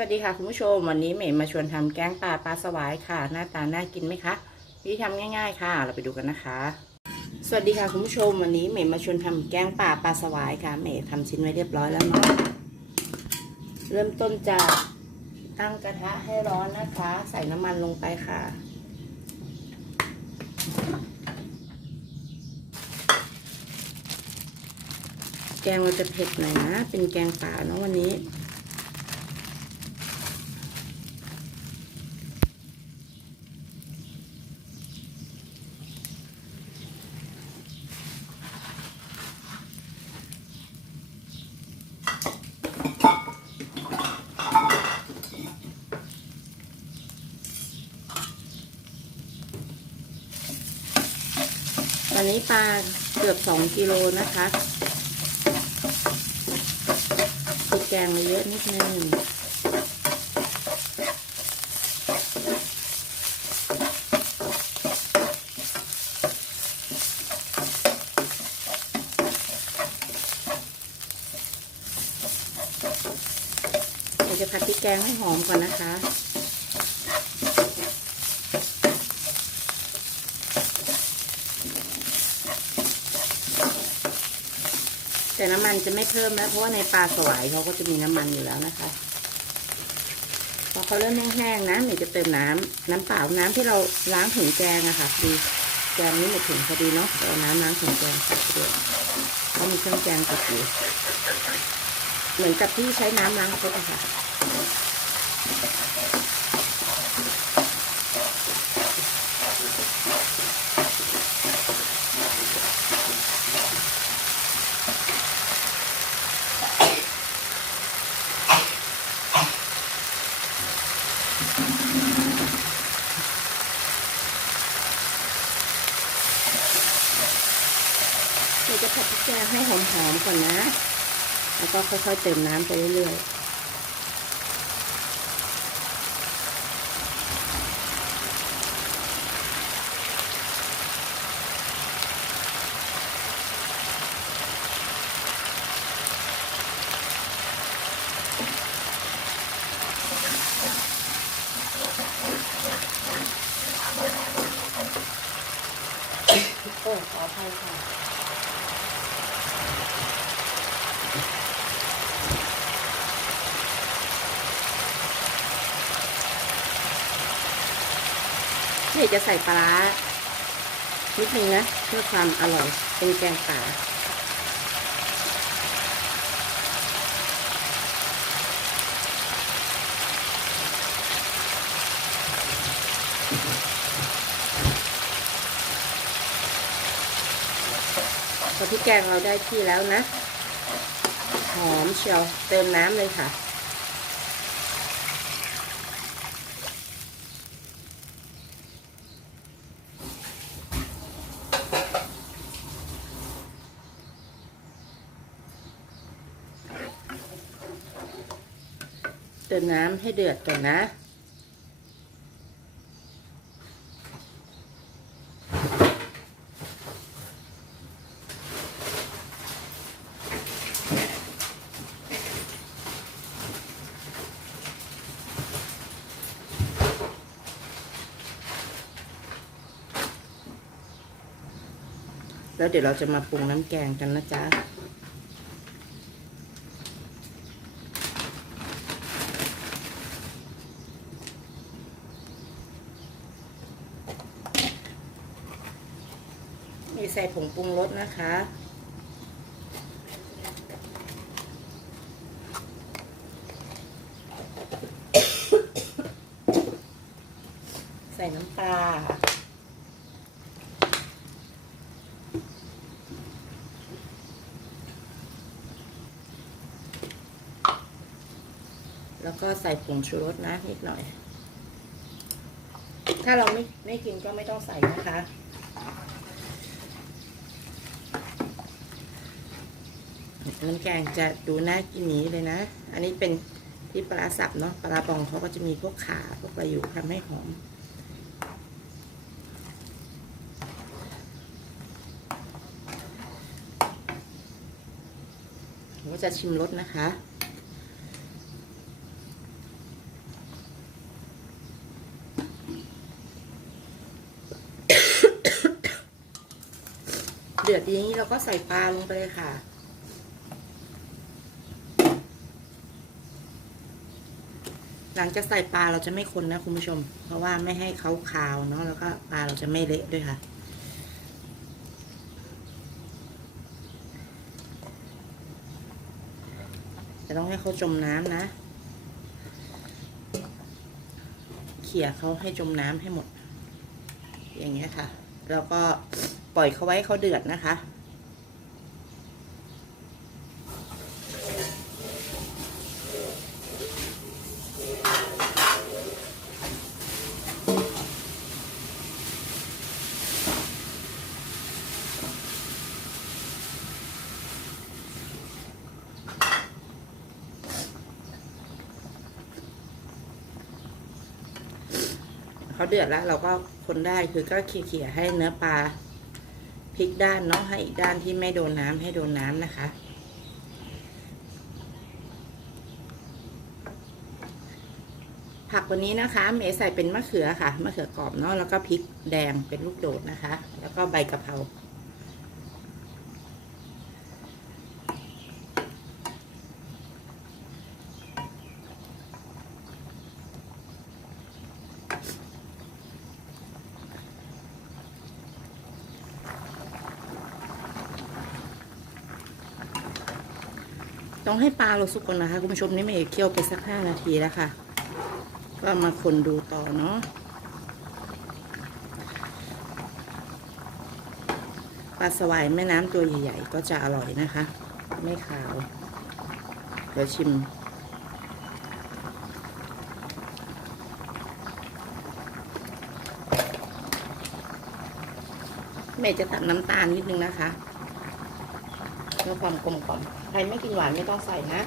สวัสดีค่ะคุณผู้ชมวันนี้เมย์มาชวนทำแกงป่าปลาสวายค่ะ หน้าตาน่ากินไหมคะวิธีทำง่าย ๆ ค่ะ เราไปดูกันนะคะ สวัสดีค่ะคุณผู้ชมวันนี้เมย์มาชวนทำแกงป่าปลาสวายค่ะเมย์ทำชิ้นไว้เรียบร้อยแล้วเนาะเริ่มต้นจากตั้งกระทะให้ร้อนนะคะ ใส่น้ำมันลงไปค่ะ แกงเราจะเผ็ดหน่อยนะ เป็นแกงป่าเนาะวันนี้ นี้ปลาเกือบสองกิโลนะคะพริกแกงมาเยอะนิดนึงเดี๋ยวจะผัดพริกแกงให้หอมก่อนนะคะ แต่น้ำมันจะไม่เพิ่มแล้วเพราะว่าในปลาสวายเขาก็จะมีน้ำมันอยู่แล้วนะคะพอเขาเริ่มแห้งๆนะหนูจะเติมน้ำน้ำเปล่าน้ำที่เราล้างถุงแกงอะค่ะพอดีแกงนี้หมดถุงพอดีเนาะเอาน้ำล้างถุงแกงใส่ไปด้วยเขามีเครื่องแกงติดอยู่เหมือนกับที่ใช้น้ำล้างครกอะค่ะ เดี๋ยว จะผัดพริกให้หอมๆก่อนนะ แล้วก็ค่อยๆเติมน้ำไปเรื่อยๆโอ้ขออภัยค่ะ นี่จะใส่ปลาร้านิดนึงนะ เพื่อความอร่อยเป็นแกงป่าพอพริกแกงเราได้ที่แล้วนะ หอมเชียวเติมน้ำเลยค่ะ เติมน้ำให้เดือดก่อนนะแล้วเดี๋ยวเราจะมาปรุงน้ำแกงกันนะจ๊ะ ส่ผงปรุงรสนะคะ ใส่น้ำปลาแล้วก็ใส่ผงชูรสนะนิดหน่อย ถ้าเราไม่ไม่กินก็ไม่ต้องใส่นะคะ น้ำแกงจะดูน่ากินนี้เลยนะ อันนี้เป็นที่ปลาสับเนาะปลาบองเขาก็จะมีพวกขาพวกปลาอยู่ทำให้หอมผมก็จะชิมรสนะคะเดือดดีนี้เราก็ใส่ปลาลงไปเลยค่ะ หลังจากใส่ปลาเราจะไม่คนนะคุณผู้ชม เพราะว่าไม่ให้เขาคาวเนาะแล้วก็ปลาเราจะไม่เละด้วยค่ะจะต้องให้เขาจมน้ำนะ เขี่ยเขาให้จมน้ำให้หมด อย่างเงี้ยค่ะ แล้วก็ปล่อยเขาไว้เขาเดือดนะคะ เขาเดือดแล้วเราก็คนได้คือก็เขี่ยๆให้เนื้อปลาพลิกด้านเนาะให้อีกด้านที่ไม่โดนน้ำให้โดนน้ำนะคะ ผักวันนี้นะคะ เมย์ใส่เป็นมะเขือค่ะมะเขือกรอบเนาะแล้วก็พริกแดงเป็นลูกโดดนะคะ แล้วก็ใบกะเพรา ต้องให้ปลาเราสุกก่อนนะคะคุณผู้ชมนี่เมย์เคี่ยวไปสักห้านาทีแล้วค่ะ ก็มาคนดูต่อเนาะปลาสวายแม่น้ำตัวใหญ่ๆก็จะอร่อยนะคะ ไม่ขาว เดี๋ยวชิมเมย์จะตัดน้ำตาลนิดนึงนะคะ พื่อความกลมกล่อมใครไม่กินหวานไม่ต้องใส่นะ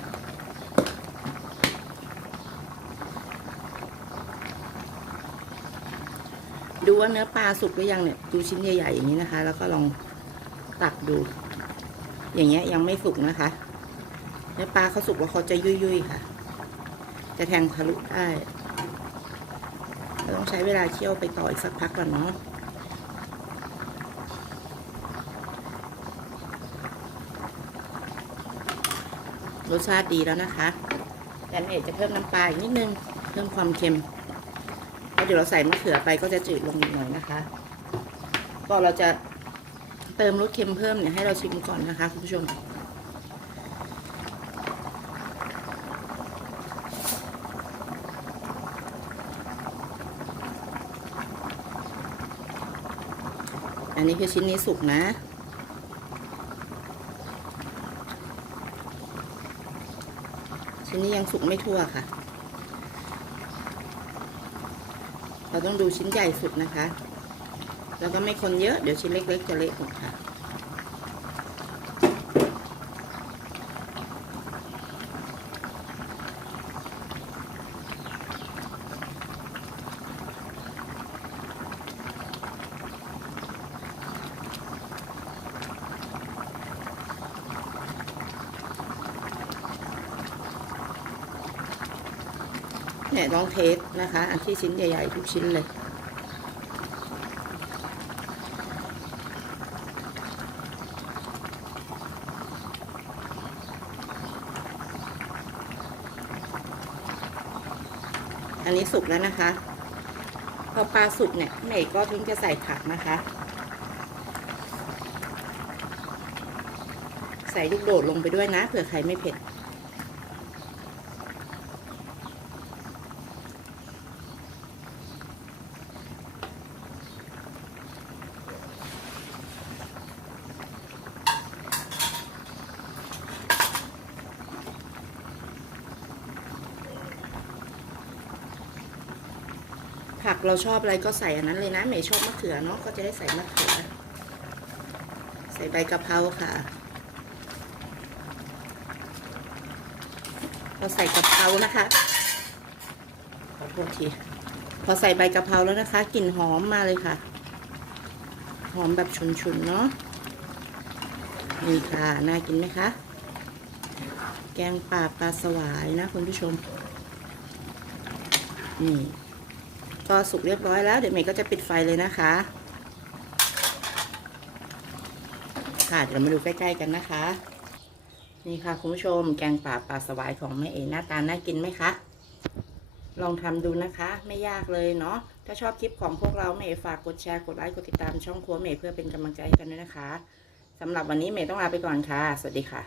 ดูว่าเนื้อปลาสุกหรือยังเนี่ยดูชิ้นใหญ่ๆอย่างนี้นะคะ แล้วก็ลองตักดู อย่างเงี้ยยังไม่สุกนะคะ เนื้อปลาเขาสุกแล้วเขาจะยุ่ยๆค่ะ จะแทงทะลุได้เราต้องใช้เวลาเคี่ยวไปต่ออีกสักพักก่อนเนาะ รสชาติดีแล้วนะคะแต่เอกจะเพิ่มน้ำปลาอีกนิดนึง เพิ่มความเค็มแล้วเดี๋ยวเราใส่มะเขือไปก็จะจืดลงอีกหน่อยนะคะก็เราจะเติมรสเค็มเพิ่มเนี่ยให้เราชิมก่อนนะคะคุณผู้ชมอันนี้คือชิ้นนี้สุกนะ ชิ้นนี้ยังสุกไม่ทั่วค่ะ เราต้องดูชิ้นใหญ่สุดนะคะ แล้วก็ไม่คนเยอะ เดี๋ยวชิ้นเล็ก ๆ จะเละหมดค่ะ เนี่ยลองเทสนะคะ อันที่ชิ้นใหญ่ๆ ทุกชิ้นเลยอันนี้สุกแล้วนะคะ พอปลาสุกเนี่ยเมย์ก็ทิ้งจะใส่ผักนะคะ ใส่ลูกโดดลงไปด้วยนะเผื่อใครไม่เผ็ด ผักเราชอบอะไรก็ใส่อันนั้นเลยนะเมย์ชอบมะเขือเนาะก็จะได้ใส่มะเขือ ใส่ใบกะเพราค่ะเราใส่กะเพรานะคะขอโทษทีพอใส่ใบกะเพราแล้วนะคะกลิ่นหอมมาเลยค่ะ หอมแบบชุนๆเนาะนี่ค่ะน่ากินไหมคะแกงป่าปลาสวายนะคุณผู้ชมนี่ ก็สุกเรียบร้อยแล้ว เดี๋ยวเมย์ก็จะปิดไฟเลยนะคะ ค่ะเดี๋ยวมาดูใกล้ๆกันนะคะ นี่ค่ะคุณผู้ชม แกงป่าปลาสวายของแม่เอ๋หน้าตาน่ากินไหมคะ ลองทำดูนะคะ ไม่ยากเลยเนาะ ถ้าชอบคลิปของพวกเราแม่เอ๋ฝากกดแชร์กดไลค์กดติดตามช่องครัวแม่เอ๋เพื่อเป็นกำลังใจให้กันด้วยนะคะสำหรับวันนี้เมย์ต้องลาไปก่อนค่ะ สวัสดีค่ะ